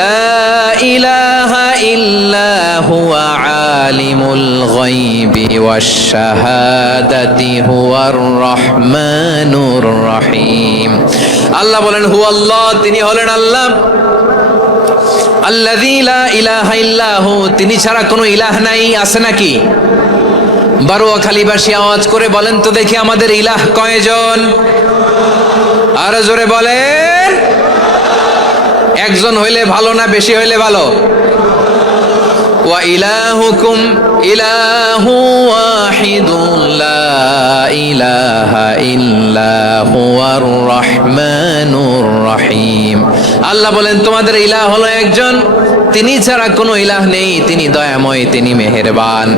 লা ইলাহা ইল্লা হুয়া আলিমুল গায়বি ওয়াশ শাহাদাতি হুয়ার রহমানুর রহিম। আল্লাহ বলেন হুয়াল্লাহ, তিনি হলেন আল্লাহ। আল্লাযী লা ইলাহা ইল্লাহু, তিনি ছাড়া কোনো ইলাহ নাই। আছে নাকি? বারোয়াখালীবাসী আওয়াজ করে বলেন তো দেখি আমাদের ইলাহ কয়জন? আরো জোরে বলেন। একজন হইলে ভালো না বেশি হইলে ভালো? ওয়া ইলাহুকুম ইলাহু ওয়াহিদুন লা ইলাহা ইল্লা হুয়ার রহমানুর রহিম। আল্লাহ বলেন তোমাদের ইলাহ হলো একজন, তিনি ছাড়া কোনো ইলাহ নেই, তিনি দয়াময়, তিনি মেহেরবান।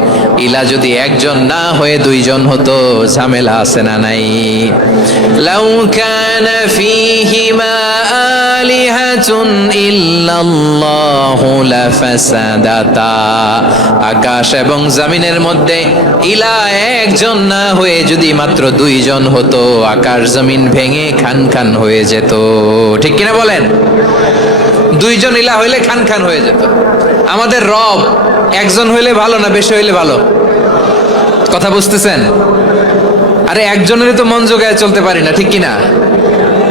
ইলাহ যদি একজন না হয়ে দুইজন হতো, ঝামেলা আছে না নাই? লাউ কানা ফীহিমা আলিহাতুন ইল্লাল্লাহু লাফাসাদাতা, আকাশ এবং জমিনের মধ্যে ইলাহ একজন না হয়ে যদি মাত্র দুইজন হতো, আকাশ জমিন ভেঙে খান খান হয়ে যেত। ঠিক কিনা বলেন? দুইজন ইলাহ হইলে খান খান হয়ে যেত। আমাদের রব একজন হইলে ভালো না বেশি হইলে ভালো? কথা বুঝতেছেন? আরে একজনেরই তো মন জোগায় চলতে পারি না, ঠিক কিনা?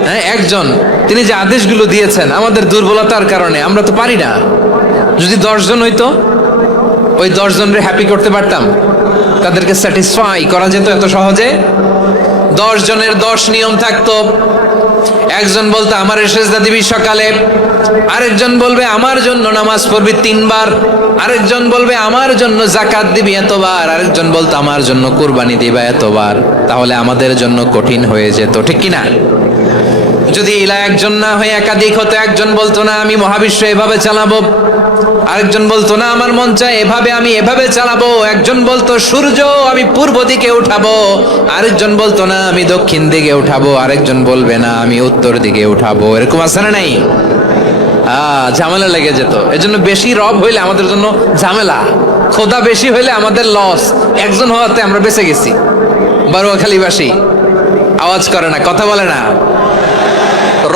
হ্যাঁ, একজন, তিনি যে আদেশগুলো দিয়েছেন আমাদের দুর্বলতার কারণে আমরা তো পারি না। যদি 10 জন হইতো, ওই 10 জনরে হ্যাপি করতে পারতাম, তাদেরকে স্যাটিসফাই করা যেত এত সহজে। 10 জনের 10 নিয়ম থাকতো। একজন বলতো আমার সেজদা দিবি সকালে, আরেকজন বলবে আমার জন্য নামাজ পড়বি 3 বার, আরেকজন বলবে আমার জন্য যাকাত দিবি এতবার, আরেকজন বলতো আমার জন্য কুরবানি দিবা এতবার। তাহলে আমাদের জন্য কঠিন হয়ে যেত, ঠিক কিনা? যদি ইলাহ একজন না হয়ে একাধিক হতো, একজন বলতো না আমি মহাবিশ্ব এভাবে চালাবো, আরেকজন বলতো না আমার মন চায় এভাবে, আমি এভাবে চালাবো, একজন বলতো সূর্য আমি পূর্ব দিকে উঠাবো, আরেকজন বলতো না আমি দক্ষিণ দিকে উঠাবো, আরেকজন বলবে না আমি উত্তর দিকে উঠাবো। এরকম আছে না নাই? ঝামেলা লেগে যেত। এজন্য বেশি রব হইলে আমাদের জন্য ঝামেলা, খোদা বেশি হইলে আমাদের লস। একজন হওয়াতে আমরা বেঁচে গেছি। বারোয়াখালীবাসী আওয়াজ করে না, কথা বলে না।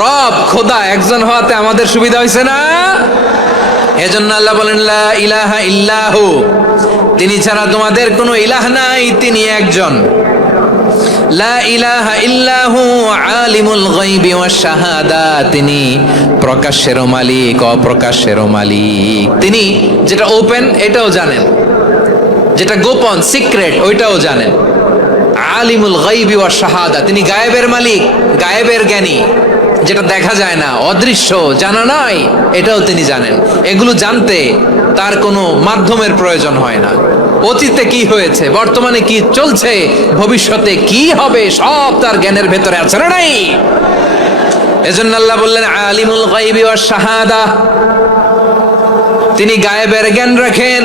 রব খোদা একজন হওয়াতে আমাদের সুবিধা হয়েছে না? এজন্য আল্লাহ বলেন লা ইলাহা ইল্লাহু, তিনি ছাড়া তোমাদের কোনো ইলাহ নাই, তিনি একজন। লা ইলাহা ইল্লাহু আলিমুল গায়বি ওয়াশ শাহাদা, তিনি প্রকাশেরও মালিক অপ্রকাশেরও মালিক। তিনি যেটা ওপেন এটাও জানেন, যেটা গোপন সিক্রেট ওইটাও জানেন। আলিমুল গায়বি ওয়াশ শাহাদা, তিনি গায়েবের মালিক, গায়েবের জ্ঞানী, যেটা দেখা যায় না, অদৃশ্য, জানা নাই, এটাও তিনি জানেন। এগুলো জানতে তার কোনো মাধ্যমের প্রয়োজন হয় না। অতীতে কি হয়েছে, বর্তমানে কি চলছে, ভবিষ্যতে কি হবে, সব তার জ্ঞানের ভেতরে আছে না নাই? এজন্য আল্লাহ বললেন আলিমুল গায়বি ওয়াশ শাহাদা, তিনি গায়েবের জ্ঞান রাখেন,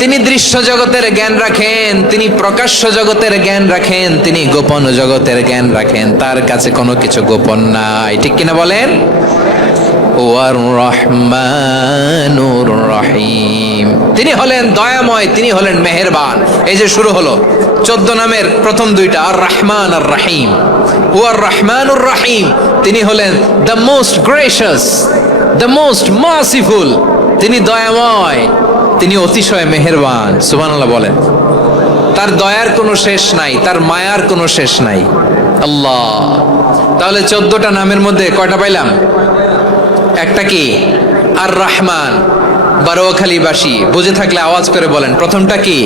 তিনি দৃশ্য জগতের জ্ঞান রাখেন, তিনি প্রকাশ্য জগতের জ্ঞান রাখেন, তিনি গোপন জগতের জ্ঞান রাখেন। তার কাছে কোনো কিছু গোপন নাই, ঠিক কিনা বলেন? ওয়ার রহমানুর রহিম, তিনি হলেন দয়াময়, তিনি হলেন মেহেরবান। এই যে শুরু হলো 14 নামের প্রথম দুইটা, আর রহমান আর রহিম। ওয়ার রহমানুর রহিম, তিনি হলেন the most gracious, the most merciful, তিনি দয়াময়, তিনি অতিশয় মেহেরবান। সুবহানাল্লাহ বলেন। তার দয়ার কোনো শেষ নাই, তার মায়ার কোনো শেষ নাই। আল্লাহ, তাহলে 14টা নামের মধ্যে কয়টা পাইলাম? একটা কি? আর রহমান। বারোয়াখালীবাসী বুঝে থাকলে আওয়াজ করে বলেন প্রথমটা কি?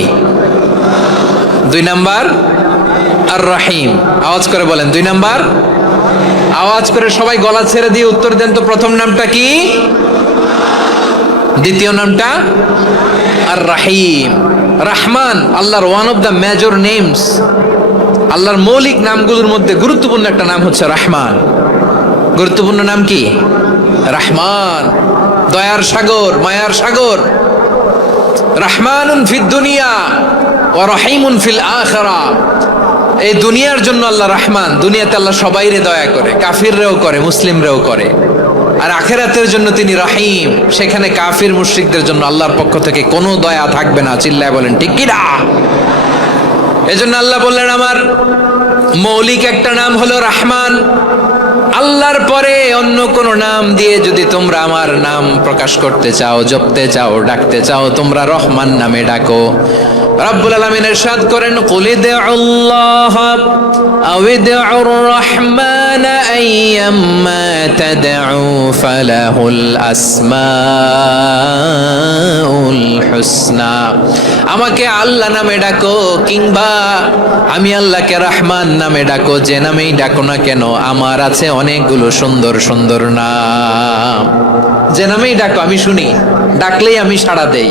2 নাম্বার আর রহিম। আওয়াজ করে বলেন 2 নাম্বার। আওয়াজ করে সবাই গলা ছেড়ে দিয়ে উত্তর দেন তো, প্রথম নামটা কি? দ্বিতীয় নামটা? আর রহিম। রহমান আল্লাহর one of the major names, আল্লাহর মৌলিক নামগুলোর মধ্যে গুরুত্বপূর্ণ একটা নাম হচ্ছে রহমান। গুরুত্বপূর্ণ নাম কি? রহমান, দয়ার সাগর, মায়ার সাগর। রহমানুন ফিদ দুনিয়া ওয়া রহিমুন ফিল আখিরা। এই দুনিয়ার জন্য আল্লাহ রহমান, দুনিয়াতে আল্লাহ সবাইরে দয়া করে, কাফিররেও করে, মুসলিমরেও করে। আর আখিরাতের জন্য তিনি রহিম, সেখানে কাফির মুশরিকদের জন্য আল্লাহর পক্ষ থেকে কোনো দয়া থাকবে না। চিল্লায় বলেন ঠিক কি না? এজন্য আল্লাহ বললেন আমার মৌলিক একটা নাম হলো রহমান, আল্লাহর পরে অন্য কোন নাম দিয়ে যদি তোমরা আমার নাম প্রকাশ করতে চাও, জপতে চাও, ডাকতে চাও, তোমরা রহমান নামে ডাকো। রব্বুল আলামিন ইরশাদ করেন, কুলিদুল্লাহ আউইদুর রহমান আইয়াম্মা তাদউ ফালাহুল আসমাউল হুসনা। আমাকে আল্লাহ নামে ডাকো কিংবা আমি আল্লাহকে রহমান নামে ডাকো, যে নামেই ডাকো না কেন আমার আছে অনেকগুলো সুন্দর সুন্দর নাম। যে নামেই ডাকো আমি শুনি, ডাকলেই আমি সাড়া দেই।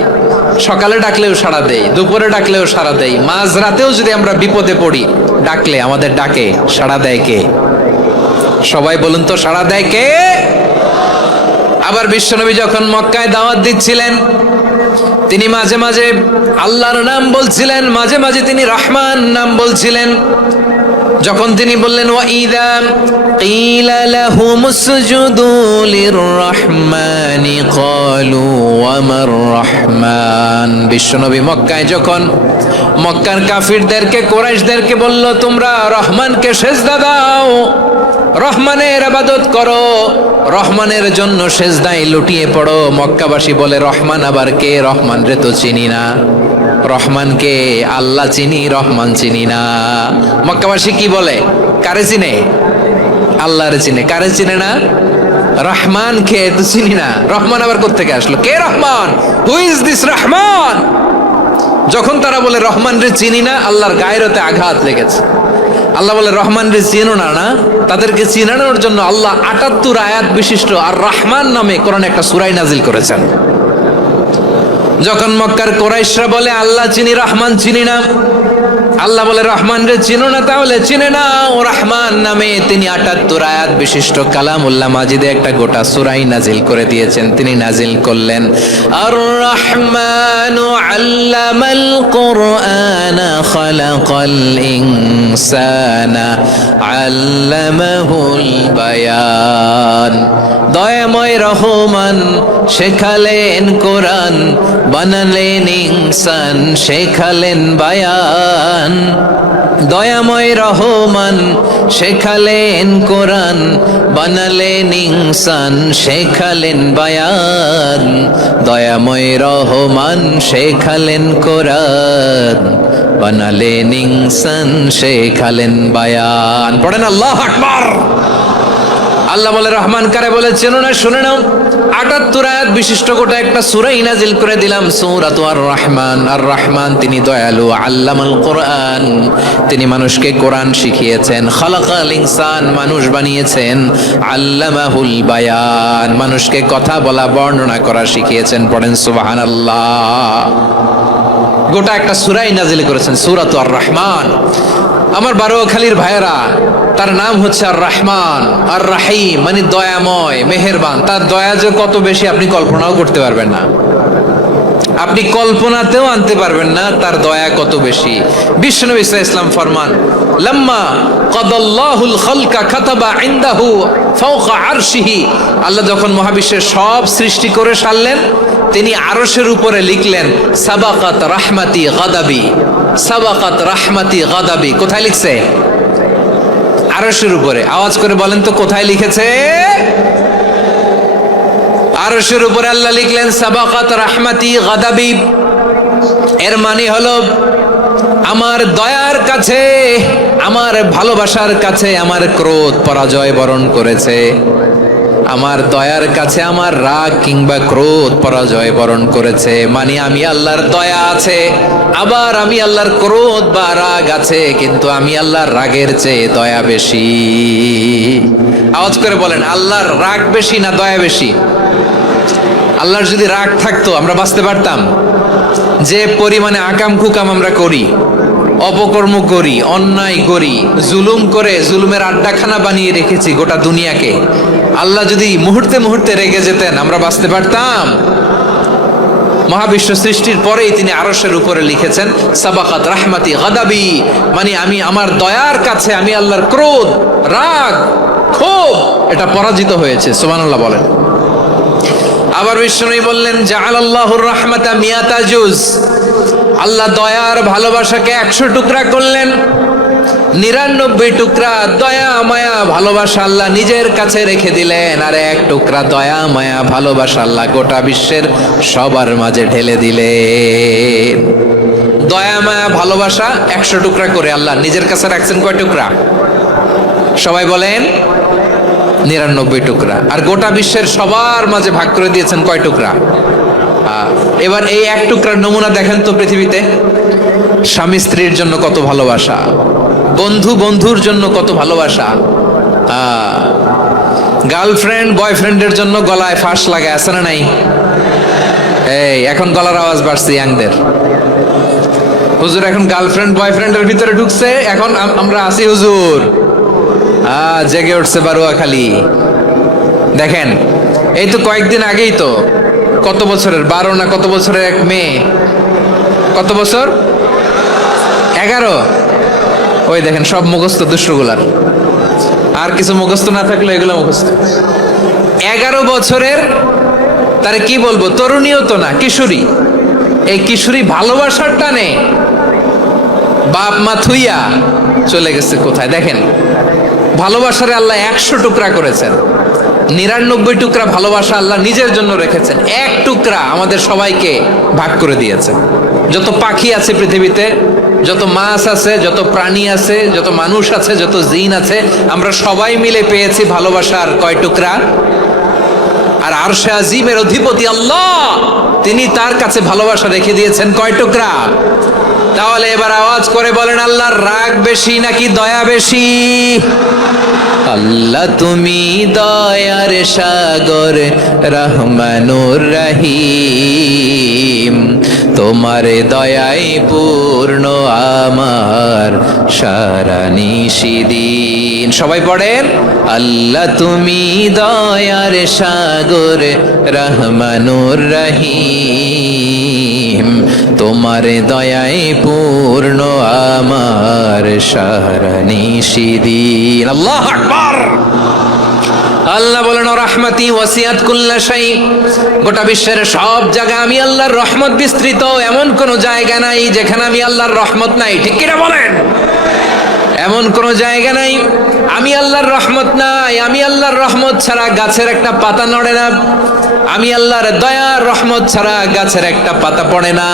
সকালে ডাকলেও সাড়া দেই, দুপুরে ডাকলেও সাড়া দেই, মাঝরাতেও যদি আমরা বিপদে পড়ি ডাকলে আমাদের ডাকে সাড়া দেয় কে? সবাই বলুন তো, সাড়া দেয় কে? আবার বিশ্বনবী যখন মক্কায় দাওয়াত দিচ্ছিলেন, তিনি মাঝে মাঝে আল্লাহর নাম বলছিলেন, মাঝে মাঝে তিনি রহমান নাম বলছিলেন। যখন তিনি বললেন ওয়াইদা কিলা লাহুমুসজুদু লিররহমানি ক্বালু ওয়ামার রহমান। বিশ্বনবী মক্কায় যখন মক্কার কাফিরদেরকে, কুরাইশদেরকে বলল তোমরা রহমানকে সেজদা দাও, রহমানের ইবাদত করো, রহমানের জন্য সেজদায় লুটিয়ে পড়ো, মক্কাবাসী বলে রহমান আবার কে? রহমান রে তো চিনি না। রহমানকে আল্লাহ চিনি, রহমান চিনি না। মক্কাবাসী কি বলে? কারে চিনে? আল্লাহরে চিনে। কারে চিনে না? রহমান কে তো চিনি না। রহমান আবার কোত্থেকে আসলো? কে Rahman? Who is this Rahman? যখন তারা বলে রহমান রে চিনি না, আল্লাহর গায়রতে আঘাত লেগেছে। আল্লাহ বলে রহমান রে চিনো না, না? তাদেরকে চিনানোর জন্য আল্লাহ ৭৮ আয়াত বিশিষ্ট আর রহমান নামে কোরআনে একটা সূরা নাজিল করেছেন। যখন মক্কার কুরাইশরা বলে আল্লাহ চিনি, রহমান চিনি না, আল্লাহ বলে রহমান রে চিনো না, তাহলে চিনে না ও রহমান নামে তিনি ৭৮ আয়াত বিশিষ্ট কালামুল্লাহ মাজিদে একটা গোটা সূরাই নাজিল করে দিয়েছেন। তিনি নাজিল করলেন আর রহমানু আল্লামাল কুরআনা খালাকাল ইনসানা আল্লামাহুল বায়ান। দয়াময় রহমান শেখালেন কোরআন, বানালেন ইনসান, শেখালেন বায়ান। দয়াময় রহমান শেখালেন কোরআন, বানালেন ইনসান, শেখালেন বায়ান। দয়াময় রহমান শেখালেন কোরআন, বানালেন ইনসান, শেখালেন বায়ান। পড়েন আল্লাহু আকবার। আল্লাহ বলে রহমান কারে বলে চেনো না? শুনে নাও, ৭৮ আয়াত বিশিষ্ট গোটা একটা সূরাই নাজিল করে দিলাম, সূরাতু আর রহমান। আর রহমান তিনি দয়ালু, আল্লামাল কোরআন, তিনি মানুষকে কোরআন শিখিয়েছেন। খালাকাল ইনসান, মানুষ বানিয়েছেন। আল্লামাহুল বায়ান, মানুষকে কথা বলা, বর্ণনা করা শিখিয়েছেন। পড়েন সুবহানাল্লাহ। গোটা একটা সূরাই নাজিল করেছেন, সূরাতু আর রহমান। আমার বারোয়াখালীর ভাইয়েরা, তার নাম হচ্ছে আর রহমান আর রাহিম, মানে দয়াময়, মেহেরবান। তার দয়া যে কত বেশি আপনি কল্পনাও করতে পারবেন না, আপনি কল্পনাতেও আনতে পারবেন না তার দয়া কত বেশি। বিশ্বনবী সাল্লাল্লাহু আলাইহি ওয়াসাল্লাম ফরমান, লাম্মা কাদাল্লাহুল খালকা কাতাবা ইনদাহু ফাওকা আরশিহি। আল্লাহ যখন মহাবিশ্বের সব সৃষ্টি করে সারলেন, তিনি আরশের উপরে লিখলেন সাবাকাত রাহমাতি গাদাবি। সাবাকাত রাহমাতি গাদাবি কোথায় লিখছে? আরশের উপরে। আওয়াজ করে বলেন তো কোথায় লিখেছে? আরশের উপরে আল্লাহ লিখলেন সাবাকাত রাহমাতি গাদাবি। এর মানে হলো আমার দয়ার কাছে, আমার ভালোবাসার কাছে আমার ক্রোধ পরাজয় বরণ করেছে। আমার দয়ার কাছে আমার রাগ কিংবা ক্রোধ পরাজয় বরণ করেছে। মানে আমি আল্লাহর দয়া আছে, আবার আমি আল্লাহর ক্রোধ বা রাগ আছে, কিন্তু আমি আল্লাহর রাগের চেয়ে দয়া বেশি। আওয়াজ করে বলেন, আল্লাহর রাগ বেশি না দয়া বেশি? আল্লাহর যদি রাগ থাকতো আমরা বাঁচতে পারতাম? যে পরিমাণে আকাম কুকাম আমরা করি, অপকর্ম করি, অন্যায় করি, জুলুম করে জুলুমের আড্ডাখানা বানিয়ে রেখেছি গোটা দুনিয়াকে, আল্লাহ যদি মুহূর্তে মুহূর্তে রেগে যেতেন আমরা বাঁচতে পারতাম? মহাবিশ্ব সৃষ্টির পরেই তিনি আরশের উপরে লিখেছেন সাবাকাত রাহমাতি গাদাবি, মানে আমি আমার দয়ার কাছে আমি আল্লাহর ক্রোধ, রাগ, ক্ষোভ এটা পরাজিত হয়েছে। সুবহানাল্লাহ বলেন। আবার বিষ্ণু বললেন জাআলাল্লাহুর রাহমাতা মিয়াতা জুজ। আল্লাহ দয়ার ভালোবাসাকে 100 টুকরা করলেন। 99 টুকরা দয়া মায়া ভালোবাসা আল্লাহ নিজের কাছে রেখে দিলেন, আর 1 টুকরা দয়া মায়া ভালোবাসা আল্লাহ গোটা বিশ্বের সবার মাঝে ঢেলে দিলেন। দয়া মায়া ভালোবাসা 100 টুকরা করে আল্লাহ নিজের কাছে রাখছেন কয় টুকরা? সবাই বলেন 99 টুকরা। আর গোটা বিশ্বের সবার মাঝে ভাগ করে দিয়েছেন কয় টুকরা? এবার এই 1 টুকরার নমুনা দেখেন তো পৃথিবীতে। স্বামী স্ত্রীর জন্য কত ভালোবাসা, বন্ধু বন্ধুর জন্য কত ভালোবাসা, গার্লফ্রেন্ড বয়ফ্রেন্ডের জন্য গলায় ফাঁস লাগে, আছে না নাই? এই এখন গলার আওয়াজ বাড়ছে ইয়াংদের। হুজুর এখন গার্লফ্রেন্ড বয়ফ্রেন্ডের ভিতরে ঢুকছে, এখন আমরা আছি হুজুর। জেগে উঠছে বারুয়াখালী। দেখেন এই তো কয়েকদিন আগেই তো, কত বছরের 12 না কত বছরের এক মেয়ে, কত বছর 11, ওই দেখেন সব মুখস্থ দুষ্টগুলার, আর কিছু মুখস্থ না থাকলে এগুলো মুখস্থ। 11 বছরের, তারে কি বলবো, তরুণীও তো না, কিশোরী। এই কিশোরী ভালোবাসার টানে বাপ মা থুইয়া চলে গেছে কোথায়? দেখেন ভালোবাসারে আল্লাহ 100 টুকরা করেছেন, 99 টুকরা ভালোবাসা আল্লাহ নিজের জন্য রেখেছেন, 1 টুকরা আমাদের সবাইকে ভাগ করে দিয়েছেন। যত পাখি আছে পৃথিবীতে, যত মাছ আছে, যত প্রাণী আছে, যত মানুষ আছে, যত জিন আছে, আমরা সবাই মিলে পেয়েছি ভালোবাসার কয় টুকরা? আর আরশে আজিমের অধিপতি আল্লাহ, তিনি তার কাছে ভালোবাসা রেখে দিয়েছেন কয় টুকরা? তাহলে এবার আওয়াজ করে বলেন, আল্লাহর রাগ বেশি নাকি দয়া বেশি? আল্লাহ তুমি দয়ার সাগর রহমানুর রহিম, তোমার দয়ায় পূর্ণ আমার সারা নিশিদিন। সবাই পড়েন, আল্লাহ তুমি দয়ার সাগর রহমানুর রহিম, তোমার দয়ায় পূর্ণ আমার সারা নিশিদিন। আল্লাহু আকবার। আল্লাহ বলেন, রাহমাতি ওয়াসিআত কুল্লা শাই, গোটা বিশ্বের সব জায়গা আমি আল্লাহর রহমত বিস্তৃত, এমন কোন জায়গা নাই যেখানে আমি আল্লাহর রহমত নাই। ঠিক কিনা বলেন? এমন কোন জায়গা নাই আমি আল্লাহর রহমত নাই। আমি আল্লাহর রহমত ছাড়া গাছের একটা পাতা নড়ে না, আমি আল্লাহর দয়ার রহমত ছাড়া গাছের একটা পাতা পড়ে না,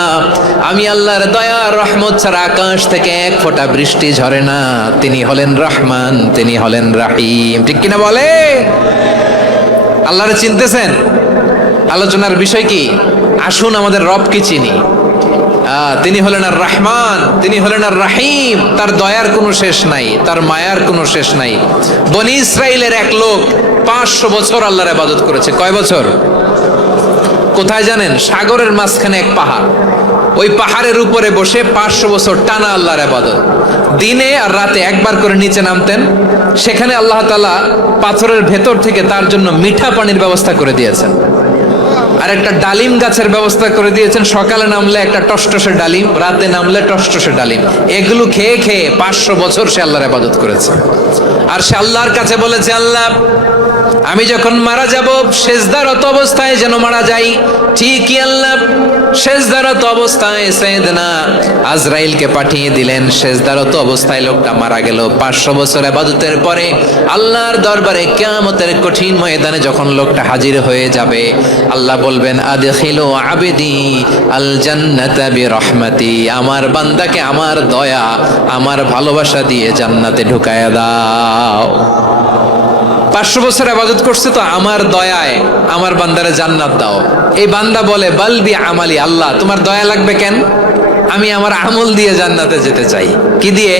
আমি আল্লাহর দয়ার রহমত ছাড়া আকাশ থেকে 1 ফোঁটা বৃষ্টি ঝরে না। তিনি হলেন রহমান, তিনি হলেন রাহিম। ঠিক কিনা বলে? আল্লাহরে চিনতেছেন? আলোচনার বিষয় কি? আসুন আমাদের রবকে চিনি। তিনি হলেন আর রহমান, তিনি হলেন আর রাহিম। তার দয়ার কোনো শেষ নাই, তার মায়ার কোনো শেষ নাই। বনি ইসরাইলের এক লোক 500 বছর আল্লাহর ইবাদত করেছে। কয় বছর? কোথায় জানেন? সাগরের মাঝখানে এক পাহাড়, ওই পাহাড়ের উপরে বসে 500 বছর টানা আল্লাহর ইবাদত। দিনে আর রাতে একবার করে নিচে নামতেন। সেখানে আল্লাহ তাআলা পাথরের ভেতর থেকে তার জন্য মিঠা পানির ব্যবস্থা করে দিয়েছেন, আর একটা ডালিম গাছের ব্যবস্থা করে দিয়েছেন। সকালে নামলে একটা টসটসে ডালিম, রাতে নামলে টসটসে ডালিম। এগুলো খেয়ে খেয়ে 500 বছর সে আল্লাহর ইবাদত করেছে। আর সে আল্লাহর কাছে বলেছে, আল্লাহ আমি যখন মারা যাব সেজদারত অবস্থায় যেন মারা যাই। ঠিকই আল্লাহ সেজদারত অবস্থায় সাইয়েদনা আজরাইলকে পাঠিয়ে দিলেন। সেজদারত অবস্থায় লোকটা মারা গেল। 500 বছর ইবাদতের পরে আল্লাহর দরবারে কিয়ামতের কঠিন ময়দানে যখন লোকটা হাজির হয়ে যাবে, আল্লাহ বলবেন, আদখিলু আবদি আল জান্নাতা বিরহমাতি, আমার বান্দাকে আমার দয়া, আমার ভালোবাসা দিয়ে জান্নাতে ঢুকায়া দাও। 500 বছর ইবাদত করছে তো আমার দয়ায় আমার বান্দারে জান্নাত দাও। এই বান্দা বলে, বালবি আমালি, আল্লাহ তোমার দয়া লাগবে কেন? আমি আমার আমল দিয়ে জান্নাতে যেতে চাই। কি দিয়ে?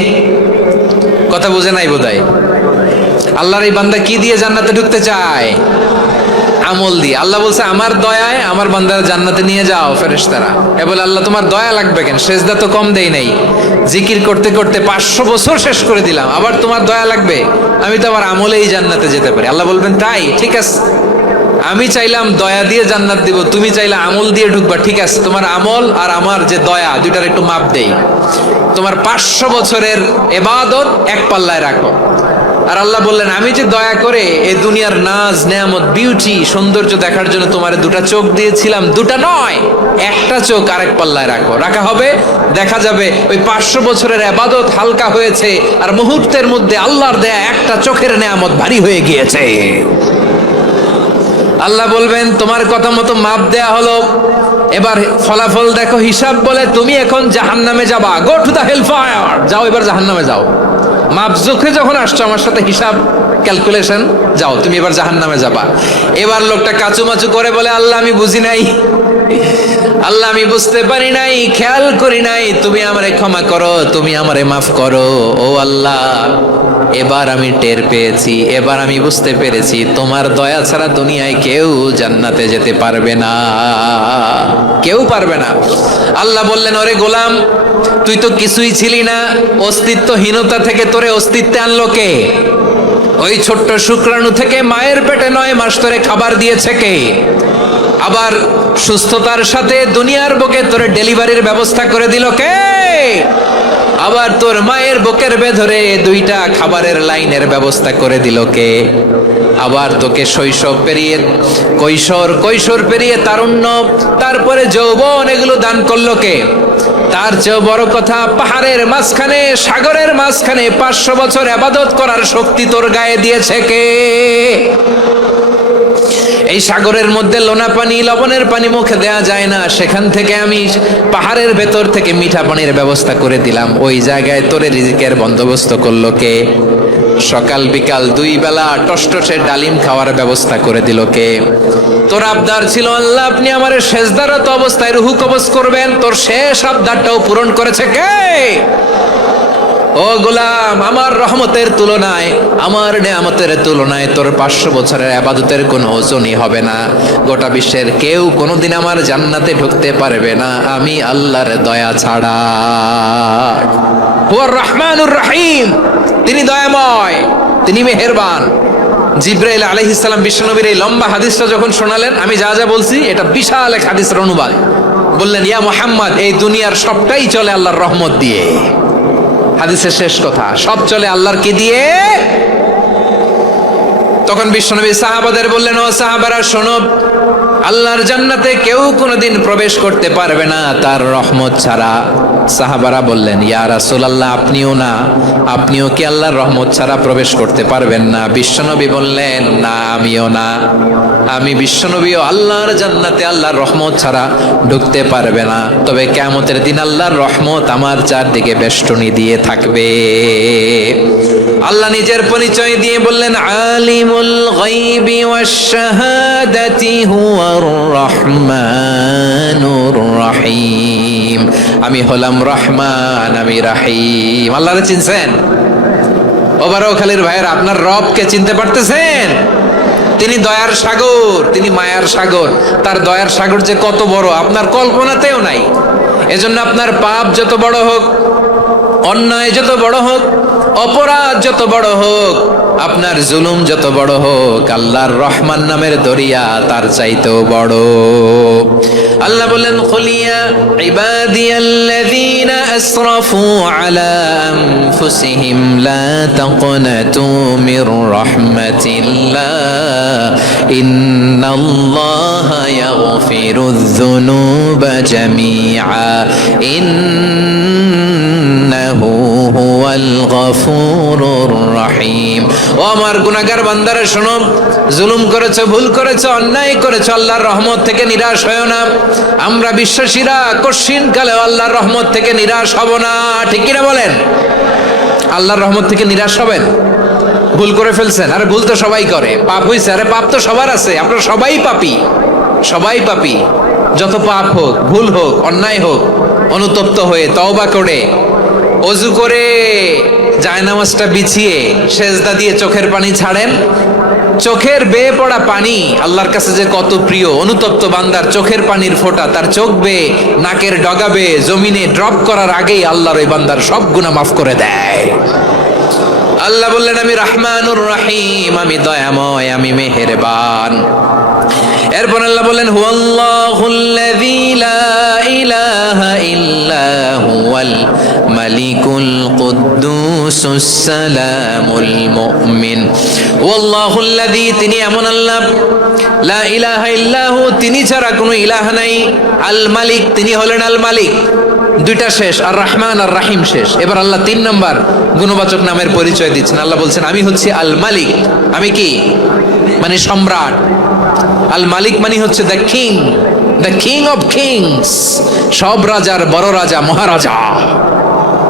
কথা বুঝে নাই বোধহয়। আল্লাহর এই বান্দা কি দিয়ে জান্নাতে ঢুকতে চায়? আমল দিয়ে। আল্লাহ বলছে, আমার দয়ায় আমার বান্দারা জান্নাতে নিয়ে যাও ফেরেশতারা। এ বলে, আল্লাহ তোমার দয়া লাগবে কেন? সেজদা তো কম দেই নাই, জিকির করতে করতে 500 বছর শেষ করে দিলাম, আবার তোমার দয়া লাগবে? আমি তো আমার আমলেই জান্নাতে যেতে পারি। আল্লাহ বলবেন, তাই ঠিক আছে, আমি চাইলাম দয়া দিয়ে জান্নাত দিব, তুমি চাইলে আমল দিয়ে ঢুকবা। ঠিক আছে, তোমার আমল আর আমার যে দয়া, দুইটার একটু মাপ দেই। তোমার 500 বছরের ইবাদত এক পাল্লায় রাখো, আর আল্লাহ বললেন, আমি যে দয়া করে এই দুনিয়ার নাজ নেয়ামত বিউটি সৌন্দর্য দেখার জন্য তোমার দুটা চোখ দিয়েছিলাম, দুটা নয় একটা চোখ আরেক পাল্লায় রাখা হবে, দেখা যাবে ওই 500 বছরের ইবাদত হালকা হয়েছে আর মুহূর্তের মধ্যে আল্লাহর দেয়া একটা চোখের নেয়ামত ভারী হয়ে গিয়েছে। আল্লাহ বলবেন, তোমার কথা মতো মাপ দেয়া হলো, এবার ফলাফল দেখো, হিসাব বলে তুমি এখন জাহান্নামে যাবা, go to the hell fire, যাও এবার জাহান্নামে যাও। মাপ চোখে যখন আসছো আমার সাথে হিসাব ক্যালকুলেশন, যাও তুমি এবার জাহান্নামে যাবা। এবার লোকটা কাচুমাচু করে বলে, আল্লাহ আমি বুঝি নাই, আল্লাহ আমি বুঝতে পারি নাই, খেয়াল করি নাই, তুমি আমারে ক্ষমা করো, তুমি আমারে মাফ করো। ও আল্লাহ, এবার আমি টের পেয়েছি, এবার আমি বুঝতে পেরেছি তোমার দয়া ছাড়া দুনিয়ায় কেউ জান্নাতে যেতে পারবে না, কেউ পারবে না। আল্লাহ বললেন, ওরে গোলাম, তুই তো কিছুই ছিলি না, অস্তিত্বহীনতা থেকে তোরে অস্তিত্বে আনলো কে? ওই ছোট্ট শুক্রাণু থেকে মায়ের পেটে 9 মাস ধরে খাবার দিয়েছে কে? আবার সুস্থতার সাথে দুনিয়ার বুকে তোরে ডেলিভারির ব্যবস্থা করে দিল কে? আবার তোর মায়ের বুকের ভেতরে 2টা খাবারের লাইনের ব্যবস্থা করে দিল কে? আবার তোকে শৈশব পেরিয়ে কৈশোর পেরিয়ে তারুণ্য, তারপরে যৌবন, এগুলো দান করলো কে? তার চেয়েও বড় কথা, পাহাড়ের মাঝখানে, সাগরের মাঝখানে 500 বছর ইবাদত করার শক্তি তোর গায়ে দিয়েছে কে? এই সাগরের মধ্যে লোনা পানি, লবণের পানি মুখে দেয়া যায় না, সেখান থেকে আমি পাহাড়ের ভেতর থেকে মিঠা পানির ব্যবস্থা করে দিলাম। ওই জায়গায় তোরে রিজিকের বন্দোবস্ত করলো কে? সকাল বিকাল 2 বেলা টসটসে ডালিম খাওয়ার ব্যবস্থা করে দিল কে? তোর আবদার ছিল, আল্লাহ আপনি আমার সেজদারত অবস্থায় রুহু কবজ করবেন, তোর শেষ আবদারটাও পূরণ করেছে কে? ও গোলাম, আমার রহমতের তুলনায়, আমার নেয়ামতের তুলনায় তোর 500 বছরের ইবাদতের কোনো ওজনই হবে না। গোটা বিশ্বের কেউ কোনোদিন আমার জান্নাতে ঢুকতে পারবে না আমি আল্লাহর দয়া ছাড়া। হুয়ার রহমানুর রহিম, তিনি দয়াময়, তিনি মেহেরবান। জিব্রাইল আলাইহিস সালাম বিশ্বনবীর এই লম্বা হাদিসটা যখন শোনালেন, আমি যা যা বলছি এটা বিশাল এক হাদিসের অনুবাদ। বললেন, ইয়া মুহাম্মদ, এই দুনিয়ার সবটাই চলে আল্লাহর রহমত দিয়ে। হাদিসের শেষ কথা, সব চলে আল্লাহর কি দিয়ে? তখন বিশ্বনবী সাহাবাদের বললেন, ও সাহাবারা শোনো, আল্লাহর জান্নাতে কেউ কোনোদিন প্রবেশ করতে পারবে না তার রহমত ছাড়া। সাহাবারা বললেন, ইয়া রাসূলুল্লাহ, আপনিও না, আপনিও কি আল্লাহর রহমত ছাড়া প্রবেশ করতে পারবেন না? বিশ্বনবী বললেন, না আমিও না, আমি বিশ্বনবীও আল্লাহর জান্নাতে আল্লাহর রহমত ছাড়া ঢুকতে পারবে না। তবে কিয়ামতের দিন আল্লাহর রহমত আমার চারদিকে বেষ্টনী দিয়ে থাকবে। আল্লাহ নিজের পরিচয় দিয়ে বললেন, আলিমুল গায়বি ওয়াশ শাহাদাতি হুয়ার রহমানুর রহিম। আমি হলাম রহমান, আমি রাহিম। আল্লাহরে চিনছেন? ওবারখালীর ভাইয়ের, আপনার রবকে চিনতে পারতেছেন? তিনি দয়ার সাগর, তিনি মায়ার সাগর। তার দয়ার সাগর যে কত বড় আপনার কল্পনাতেও নাই। এজন্য আপনার পাপ যত বড় হোক, অন্যায় যত বড় হোক, অপরাধ যত বড় হোক, আপনার জুলুম যত বড় হোক, আল্লাহর রহমান নামের দরিয়া তার চাইতেও বড়। আল্লাহ বললেন, কুলিয়া ইবাদিয়াল্লাযীনা আসরাফু আলা আনফুসিহিম লা তাকনাতু মির রাহমাতিল্লাহ ইন্নাল্লাহা ইয়াগফিরুয যুনুবা জামিআ ইন্নাহু হুয়াল গফুরুর রহিম। ও আমার গুনাহগার বান্দারা শোনো, জুলুম করেছো, ভুল করেছো, অন্যায় করেছো, আল্লাহর রহমত থেকে নিরাশ হয়ো না। আমরা বিশ্বাসীরা কঠিন কালে আল্লাহর রহমত থেকে নিরাশ হব না, ঠিক কিনা বলেন? আল্লাহর রহমত থেকে নিরাশ হবেন? ভুল করে ফেলছেন, আরে ভুল তো সবাই করে, পাপ হইছে, আরে পাপ তো সবার আছে, আপনারা সবাই পাপী, সবাই পাপী। যত পাপ হোক, ভুল হোক, অন্যায় হোক, অনুতপ্ত হয়ে তওবা করে, ওযু করে, জায়নামাজটা বিছিয়ে, সেজদা দিয়ে চোখের পানি ছাড়েন। চোখের বেয়ে পড়া পানি আল্লাহর কাছে যে কত প্রিয়। অনুতপ্ত বান্দার চোখের পানির ফোঁটা তার চোখ বেয়ে, নাকের ডগা বেয়ে জমিনে ড্রপ করার আগেই আল্লাহর ওই বান্দার সব গুনাহ মাফ করে দেয়। আল্লাহ বললেন, আমি রহমানুর রহিম, আমি দয়াময়, আমি মেহেরবান। এরপর আল্লাহ বললেন, হুয়াল্লাহুল্লাযী লা ইলাহা ইল্লা হুয়াল মালিকুল কুদ্দুস কুদ্দুসুস সালামুল মুমিন ওয়াল্লাহুল্লাযী, তিনি এমন আল্লাহ, লা ইলাহা ইল্লাহু, তিনি ছাড়া কোনো ইলাহ নাই, আল মালিক, তিনি হলেন আল মালিক। দুইটা শেষ, আর রহমান আর রাহিম শেষ। এবার আল্লাহ 3 নম্বর গুণবাচক নামের পরিচয় দিচ্ছেন। আল্লাহ বলছেন আমি হচ্ছি আল মালিক। আমি কি? মানে সম্রাট। আল মালিক মানে হচ্ছে the king, the king of kings, সব রাজার বড় রাজা, মহারাজা।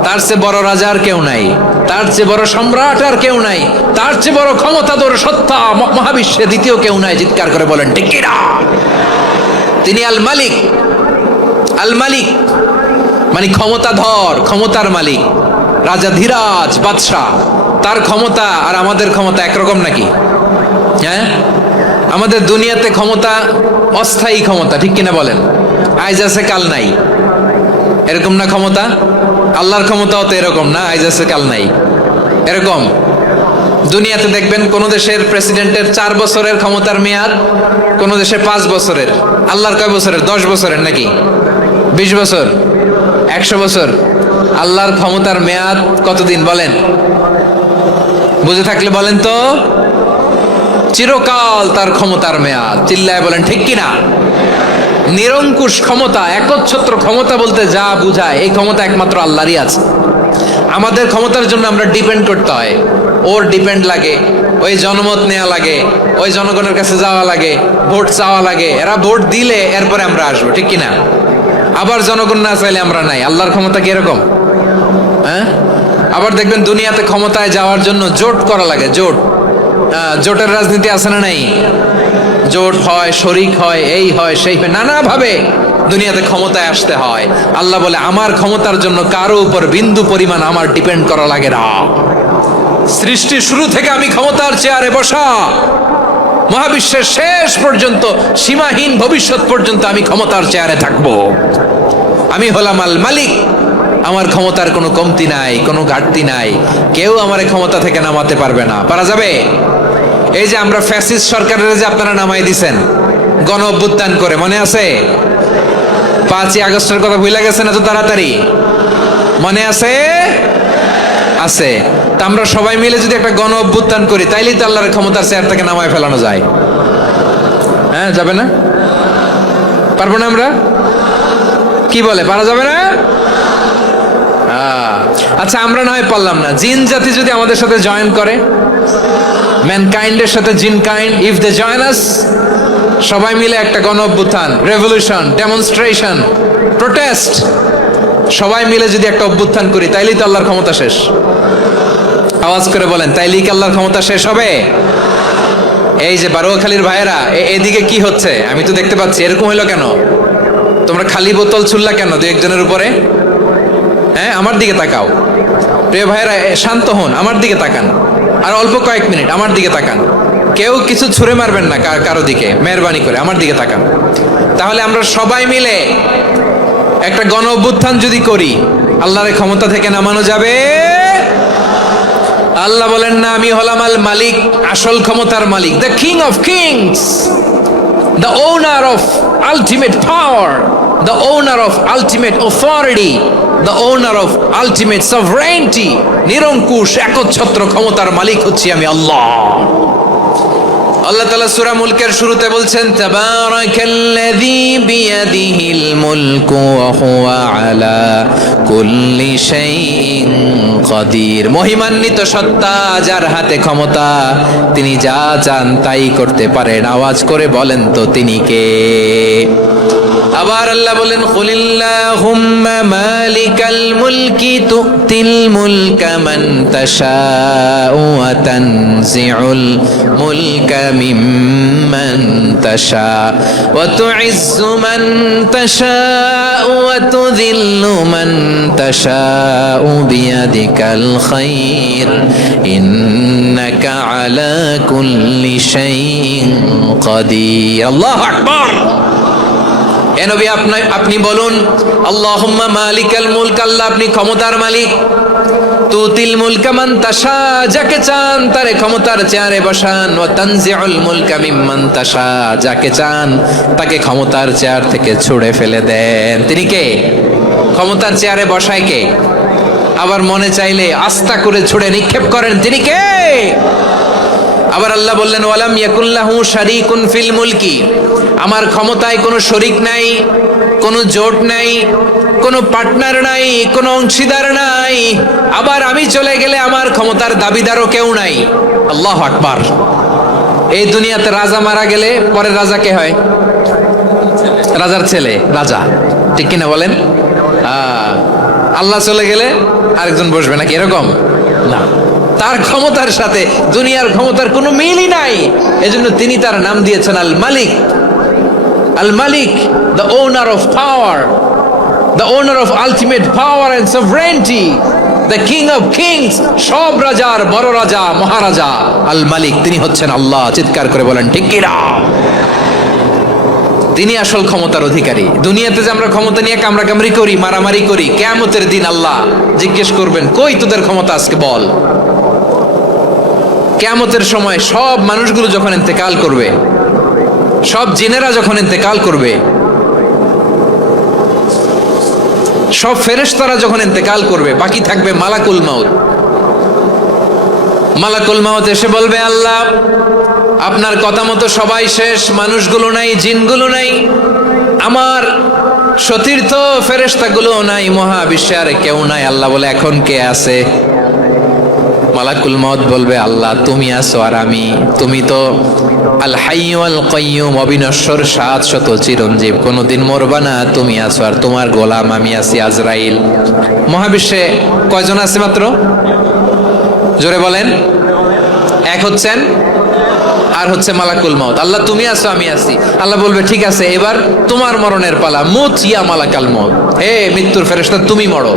তার চেয়ে বড় রাজা আর কেউ নাই, তার চেয়ে বড় সম্রাট আর কেউ নাই, তার চেয়ে বড় ক্ষমতাধর সত্তা মহাবিশ্বে দ্বিতীয় কেউ নাই। চিৎকার করে বলেন ঠিক কি না? তিনি আল মালিক। আল মালিক মানে ক্ষমতাধর, ক্ষমতার মালিক, রাজা ধীরাজ বাদশাহ। তার ক্ষমতা আর আমাদের ক্ষমতা একরকম নাকি? হ্যাঁ, আমাদের দুনিয়াতে ক্ষমতা অস্থায়ী ক্ষমতা, ঠিক কিনা বলেন? আজ আছে কাল নাই, এরকম না ক্ষমতা? আল্লাহর ক্ষমতাও তো এরকম না, আজ আছে কাল নাই এরকম। দুনিয়াতে দেখবেন কোন দেশের প্রেসিডেন্টের 4 বছরের ক্ষমতার মেয়াদ, কোন দেশে 5 বছরের। আল্লাহর কয় বছরের? 10 বছরের নাকি 20 বছর, 100 বছর। আল্লাহর ক্ষমতার মেয়াদ কতদিন বলেন? বুঝে থাকলে বলেন তো। চিরকাল তার ক্ষমতার মেয়াদ। চিল্লায় বলেন ঠিক কিনা? নিরঙ্কুশ ক্ষমতা, একচ্ছত্র ক্ষমতা বলতে যা বুঝায়, এই ক্ষমতা একমাত্র আল্লাহরই আছে। আমাদের ক্ষমতার জন্য আমরা ডিপেন্ড করতে হয়, ওর ডিপেন্ড লাগে, ওই জনমত নেওয়া লাগে, ওই জনগণের কাছে যাওয়া লাগে, ভোট চাওয়া লাগে, এরা ভোট দিলে এরপরে আমরা আসবো, ঠিক কিনা? আবার জনগণ না চাইলে আমরা নাই। আল্লাহর ক্ষমতা কি এরকম? হ্যাঁ, আবার দেখবেন দুনিয়াতে ক্ষমতায় যাওয়ার জন্য জোট করা লাগে, জোট। জোটের রাজনীতি আছে না নাই? জোট হয়, শরিক হয়, এই হয় সেই হয়, নানাভাবে দুনিয়াতে ক্ষমতায় আসতে হয়। আল্লাহ বলে আমার ক্ষমতার জন্য কারো উপর বিন্দু পরিমাণ আমার ডিপেন্ড করা লাগে না। সৃষ্টির শুরু থেকে আমি ক্ষমতার চেয়ারে বসা, মহাবিশ্বের শেষ পর্যন্ত, সীমাহীন ভবিষ্যৎ পর্যন্ত আমি ক্ষমতার চেয়ারে থাকবো। আমি হলাম আল মালিক। আমার ক্ষমতার কোনো কমতি নাই, কোনো ঘাটতি নাই। কেউ আমার ক্ষমতা থেকে নামাতে পারবে না। পারা যাবে? এই যে আমরা ফ্যাসিস্ট সরকারের যে আপনারা নামাই দিছেন গণ অভ্যুত্থান করে, মনে আছে? 5ই আগস্টের কথা ভুলে গেছেন এত তাড়াতাড়ি? মনে আছে? আছে। তা আমরা সবাই মিলে যদি একটা গণ অভ্যুত্থান করি, তাইলেই তো আল্লাহর ক্ষমতার চেয়ার থেকে নামায় ফেলানো যায়। হ্যাঁ, যাবে না? পারবো না আমরা? কি বলে, পারা যাবে না? আচ্ছা, আমরা না হয় পারলাম না, জিন জাতি যদি আমাদের সাথে জয়েন করে, ম্যানকাইন্ডের সাথে জিনকাইন্ড, ইফ দে জয়েন আস, সবাই মিলে একটা গণ অভ্যুত্থান, রেভলিউশন, ডেমনস্ট্রেশন, প্রোটেস্ট, সবাই মিলে যদি একটা অভ্যুত্থান করি, তাইলেই তো আল্লাহর ক্ষমতা শেষ। আওয়াজ করে বলেন, তাইলেই কি আল্লাহর ক্ষমতা শেষ হবে? এই যে বারোয়াখালীর ভাইয়েরা, এদিকে কি হচ্ছে আমি তো দেখতে পাচ্ছি, এরকম হইলো কেন? তোমরা খালি বোতল ছুড়লা কেন 2-1 জনের উপরে? হ্যাঁ, আমার দিকে তাকাও। প্রিয় ভাইয়েরা, শান্ত হন, আমার দিকে তাকান, আর অল্প কয়েক মিনিট আমার দিকে তাকান। কেউ কিছু ছুঁড়ে মারবেন না কারো দিকে, মেহরবানি করে আমার দিকে তাকান। তাহলে আমরা সবাই মিলে একটা গণ অভ্যুত্থান যদি করি, আল্লাহর ক্ষমতা থেকে নামানো যাবে? আল্লাহ বলেন না, আমি হলাম আল মালিক, আসল ক্ষমতার মালিক, the king of kings, the owner of ultimate power, the owner of ultimate authority, the owner of ultimate sovereignty, নিরঙ্কুশ একচ্ছত্র ক্ষমতার মালিক হচ্ছি আমি আল্লাহ। আল্লাহ তাআলা সূরা মুলকের শুরুতে বলছেন, তাবারাকাল্লাযী বিয়াদিহিল মুলকু ওয়া হুয়া আলা কুল্লি শাইইন কাদির। মহিমান্বিত সত্তা, যার হাতে ক্ষমতা, তিনি যা চান তাই করতে পারেন। আওয়াজ করে বলেন তো তিনি কে? আবার আল্লাহ বলেন, কুলিল্লাহুম্মা মালিকাল মুলকি তুতিল মুলকা মান তাশাউ ওয়া তানজিউল মুলকা মিম্মান তাশা ওয়া তুইজ্জু মান তাশাউ ওয়া তুযিল্লু মান তাশাউ বিয়াদিকাল খায়র ইন্নাকা আলা কুল্লি শাইইন কাদির। আল্লাহু আকবার। এ নবী, আপনি বলুন, আল্লাহুম্মা মালিকাল মুলক, আল্লাহ আপনি ক্ষমতার মালিক। তুতিল মুলকা মান তাশা, যাকে চান তারে ক্ষমতার চেয়ারে বসান। ওয়া তানজিউল মুলকা মিম্মান তাশা, যাকে চান তাকে ক্ষমতার চেয়ার থেকে ছুঁড়ে ফেলে দেন। তিনি কে? ক্ষমতার চেয়ারে বসায় কে? আবার মনে চাইলে আস্থা করে ছুড়ে নিক্ষেপ করেন, তিনি কে? আবার আল্লাহ বললেন ওয়ালাম ইয়াকুল্লাহু শারীকুন ফিল মুলকি, আমার ক্ষমতায় কোনো শরীক নাই, কোনো জোট নাই, কোনো পার্টনার নাই, কোনো অংশীদার নাই। আবার আমি চলে গেলে আমার ক্ষমতার দাবিদারও কেউ নাই। আল্লাহু আকবার। এই দুনিয়াতে রাজা মারা গেলে পরে রাজা কে হয়? রাজার ছেলে রাজা, ঠিক কিনা বলেন? আল্লাহ চলে গেলে আরেকজন বসবে নাকি এরকম না, তার ক্ষমতার সাথে দুনিয়ার ক্ষমতার কোনো মিলই নাই। এজন্য তিনি তার নাম দিয়েছেন আল মালিক। আল মালিক, the owner of power, the owner of ultimate power and sovereignty, the king of kings, সব রাজার বড় রাজা, মহারাজা আল মালিক, তিনি হচ্ছেন আল্লাহ। চিৎকার করে বলেন ঠিক কিনা? তিনি আসল ক্ষমতার অধিকারী। দুনিয়াতে যে আমরা ক্ষমতা নিয়ে কামড়াকামড়ি করি, মারামারি করি, কিয়ামতের দিন আল্লাহ জিজ্ঞেস করবেন কই তোদের ক্ষমতা আজকে বল। কিয়ামতের সময় সব মানুষগুলো যখন ইন্তেকাল করবে, সব জিনেরা যখন ইন্তেকাল করবে, সব ফেরেশতারা যখন ইন্তেকাল করবে, বাকি থাকবে মালাকুল মাউত। মালাকুল মাউত এসে বলবে আল্লাহ আপনার কথা মতো সবাই শেষ, মানুষগুলো নাই, জিনগুলো নাই, আমার সতীর্থ ফেরেশতাগুলো নাই, মহাবিশ্বে আর কেউ নাই। আল্লাহ বলে এখন কে আছে? মালাকুল মাউত বলবে আল্লাহ তুমি আছো আর আমি, তুমি তো আল হাইয়্যু আল কাইয়্যুম, অবিনশ্বর, শাশ্বত, চিরঞ্জীব, কোনোদিন মরবা না, তুমি আছো আর তোমার গোলাম আমি আছি আজরাইল। মহাবিশ্বে কয়জন আছে মাত্র? জোরে বলেন। এক হচ্ছেন আর হচ্ছে মালাকুল মাউত। আল্লাহ তুমি আছো আমি আছি। আল্লাহ বলবে ঠিক আছে এবার তোমার মরণের পালা, মুত ইয়া মালাকাল মাউত, হে মৃত্যুর ফেরেশতা তুমি মরো।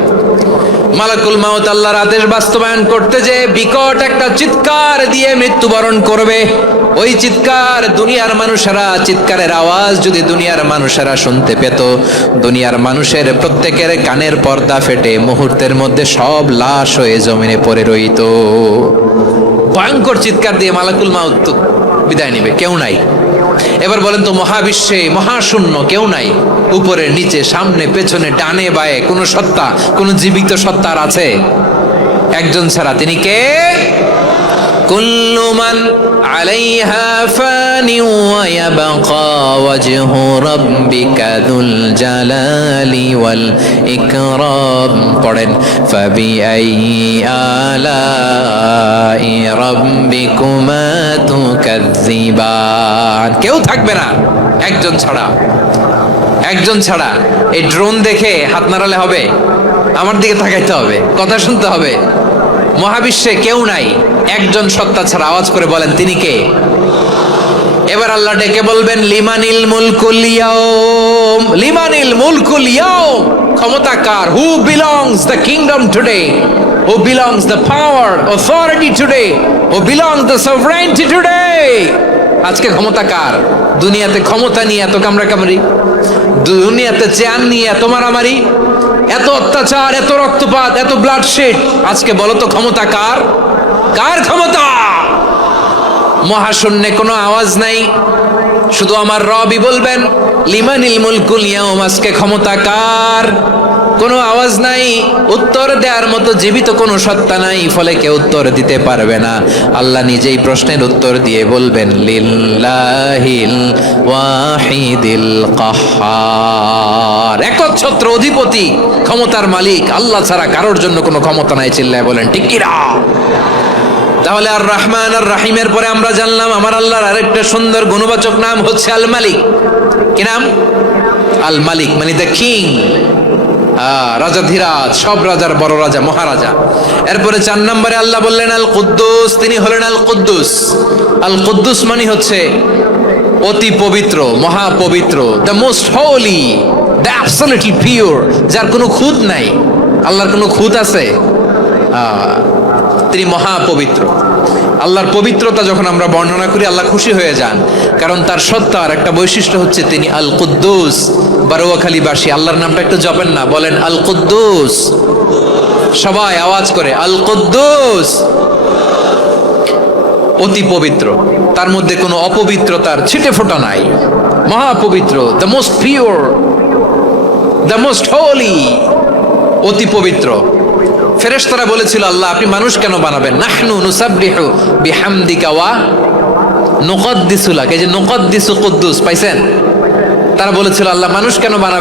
মালাকুল মাউত আল্লাহর আদেশ বাস্তবায়ন করতে যে বিকট একটা চিৎকার দিয়ে মৃত্যুবরণ করবে। ওই চিৎকার দুনিয়ার মানুষেরা, চিৎকারের আওয়াজ যদি দুনিয়ার মানুষেরা শুনতে পেত, দুনিয়ার মানুষের প্রত্যেকের কানের পর্দা ফেটে মুহূর্তের মধ্যে সব লাশ হয়ে জমিনে পড়ে রইত। ভয়ঙ্কর চিৎকার দিয়ে মালাকুল মাউত বিদায় নেবে, কেউ নাই। এবার বলেন তো মহাবিশ্বে মহাশূন্য, কেউ নাই, উপরে নিচে সামনে পেছনে ডানে বায়ে কোনো সত্তা, কোনো জীবিত সত্তার আছে? একজন ছাড়া, তিনি কে? কুল্লু মান আলাইহা ফানি ওয়া ইয়াবকা ওয়াজহু রাব্বিকা যুল জালালি ওয়াল ইকরাম। পড়েন ফাবিআইয়ি আলাই রাব্বিকুমা তুকাজ্জিবান। কেউ থাকবে না একজন ছাড়া, একজন ছাড়া। এই ড্রোন দেখে হাত নাড়ালে হবে? আমার দিকে তাকাইতে হবে, কথা শুনতে হবে। মহাবিশ্বে কেউ নাই একজন সত্তা ছাড়া। আওয়াজ করে বলেন তিনি কে? এবার আল্লাহ ডেকে বলবেন লিমানিল মুলকুল ইয়াউম, লিমানিল মুলকুল ইয়াউম, ক্ষমতা কার? Who belongs the kingdom today, who belongs the power authority today, who belongs the sovereignty today. আজকে ক্ষমতা কার? দুনিয়াতে ক্ষমতা নিয়ে এত কামড়াকামড়ি, দুনিয়াতে চেয়ার নিয়ে এত মারামারি, এত অত্যাচার, এত রক্তপাত, এত ব্লাডশেড, আজকে বলো তো ক্ষমতা কার? কার ক্ষমতা? মহাশূন্যে কোনো আওয়াজ নাই, শুধু আমার রবই বলবেন লিমানিল মুলকুল ইয়াউম, আজকে ক্ষমতা কার? কোনো আওয়াজ নাই, উত্তর দেওয়ার মতো জীবিত কোনো সত্তা নাই, ফলে কেউ উত্তর দিতে পারবে না। আল্লাহ নিজেই প্রশ্নের উত্তর দিয়ে বলবেন লিল্লাহিল ওয়াহিদিল কাহ্হার, একচ্ছত্র অধিপতি, ক্ষমতার মালিক আল্লাহ ছাড়া কারোর জন্য কোনো ক্ষমতা নাই। চিল্লায় বলেন ঠিক কিনা? তাহলে আর রহমান আর রাহিমের পরে আমরা জানলাম আমার আল্লাহর আরেকটা সুন্দর গুণবাচক নাম হচ্ছে আল মালিক। কি নাম? আল মালিক, মানে দ্য কিং, রাজাধিরাজ, সব রাজার বড় রাজা, মহারাজা। এরপরে 4 নম্বরে আল্লাহ বললেন আল কুদ্দুস, তিনি হলেন আল কুদ্দুস। আল কুদ্দুস মানে হচ্ছে অতি পবিত্র, মহাপবিত্র, the most holy, the absolutely pure, যার কোনো খুঁত নাই। আল্লাহর কোনো খুঁত আছে? তিনি মহাপবিত্র। আল্লাহর পবিত্রতা যখন আমরা বর্ণনা করি আল্লাহ খুশি হয়ে যান, কারণ তার সত্তার একটা বৈশিষ্ট্য হচ্ছে তিনি আল কুদ্দুস। বারোয়াখালীবাসী আল্লাহর নামটা একটু জপেন না, বলেন আল কুদ্দুস, সবাই আওয়াজ করে আল কুদ্দুস। অতি পবিত্র, তার মধ্যে কোনো অপবিত্রতার ছিটে ফোঁটা নাই, মহাপবিত্র, the most pure, the most holy, অতি পবিত্র। ফেরেশতারা বলেছিল আল্লাহ আপনি মানুষ কেন বানাবেন? নাহনু নুসাব্বিহু বিহামদিকা ওয়া নুকদ্দিসু লাক। এই যে নুকদ্দিসু কুদ্দুস পাইছেন? তারা বলেছিল আল্লাহ মানুষ কেন বানাবেন?